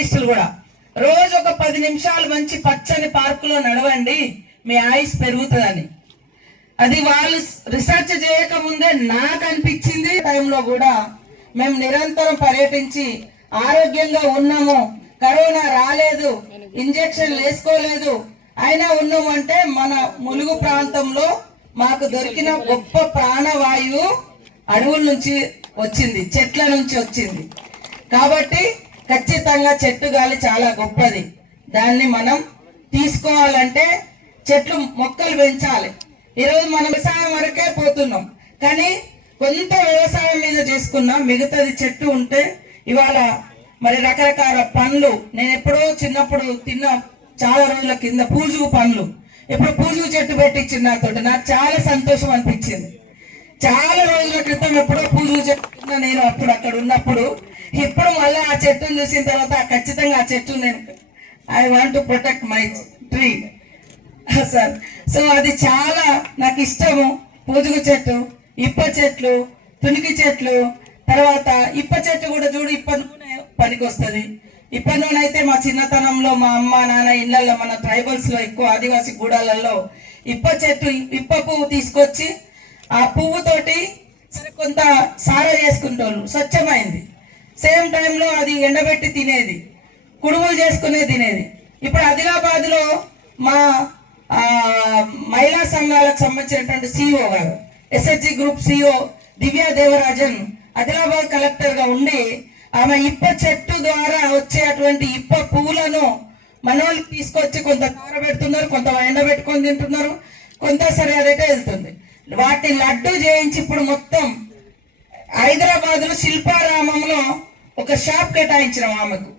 కూడా. రోజు ఒక పది నిమిషాలు మంచి పచ్చని పార్కులో నడవండి మీ ఆయుస్ పెరుగుతుందని. అది వాళ్ళు రీసెర్చ్ చేయక ముందే నాకు అనిపించింది. టైంలో కూడా మేము నిరంతరం పర్యటించి ఆరోగ్యంగా ఉన్నాము. కరోనా రాలేదు ఇంజెక్షన్ వేసుకోలేదు. అయినా ఉన్నాము అంటే మన ములుగు ప్రాంతంలో మాకు దొరికిన గొప్ప ప్రాణవాయువు అడవుల నుంచి వచ్చింది చెట్ల నుంచి వచ్చింది. కాబట్టి ఖచ్చితంగా చెట్టు గాలి చాలా గొప్పది. దాన్ని మనం తీసుకోవాలంటే చెట్లు మొక్కలు పెంచాలి. ఈరోజు మనం వ్యవసాయం వరకే పోతున్నాం. కానీ కొంత వ్యవసాయం మీద చేసుకున్నాం మిగతాది చెట్టు ఉంటే ఇవాళ మరి రకరకాల పండ్లు నేను ఎప్పుడో చిన్నప్పుడు తిన్న చాలా రోజుల కింద పూజు పండ్లు. ఇప్పుడు పూజు చెట్టు పెట్టించిన నాతో నాకు చాలా సంతోషం అనిపించింది. చాలా రోజుల క్రితం ఎప్పుడో పూజ చెప్తున్నా నేను అప్పుడు అక్కడ ఉన్నప్పుడు ఇప్పుడు మళ్ళీ ఆ చెట్టును చూసిన తర్వాత ఖచ్చితంగా ఆ చెట్టు నేను I want to protect my tree sir so అది చాలా నాకు ఇష్టము. పూజకు చెట్టు ఇప్ప చెట్లు తునికి చెట్లు తర్వాత ఇప్ప చెట్టు కూడా చూడు ఇప్ప నూనె పనికి వస్తుంది ఇప్ప నూనె అయితే మా చిన్నతనంలో మా అమ్మ నాన్న ఇళ్ళల్లో మన ట్రైబల్స్లో ఎక్కువ ఆదివాసీ గూడాలలో ఇప్ప చెట్టు ఇప్ప పువ్వు తీసుకొచ్చి ఆ పువ్వుతోటి సరే కొంత సారా చేసుకుంటోళ్ళు స్వచ్ఛమైంది. సేమ్ టైంలో అది ఎండబెట్టి తినేది కుడుములు చేసుకునే తినేది. ఇప్పుడు ఆదిలాబాద్లో మా మహిళా సంఘాలకు సంబంధించినటువంటి సిఇఓ గారు SHG group CEO Divya Devarajan Adilabad కలెక్టర్గా ఉండి ఆమె ఇప్ప చెట్టు ద్వారా వచ్చేటువంటి ఇప్ప పువ్వులను మనోళ్ళు తీసుకొచ్చి కొంత కారబెడుతున్నారు కొంత ఎండబెట్టుకొని తింటున్నారు. కొంత సరే అదైతే వెళ్తుంది. వాటిని లడ్డు చేయించి ఇప్పుడు మొత్తం హైదరాబాద్లో శిల్పారామంలో ఒక షాప్ కేటాయించిన ఆమెకు.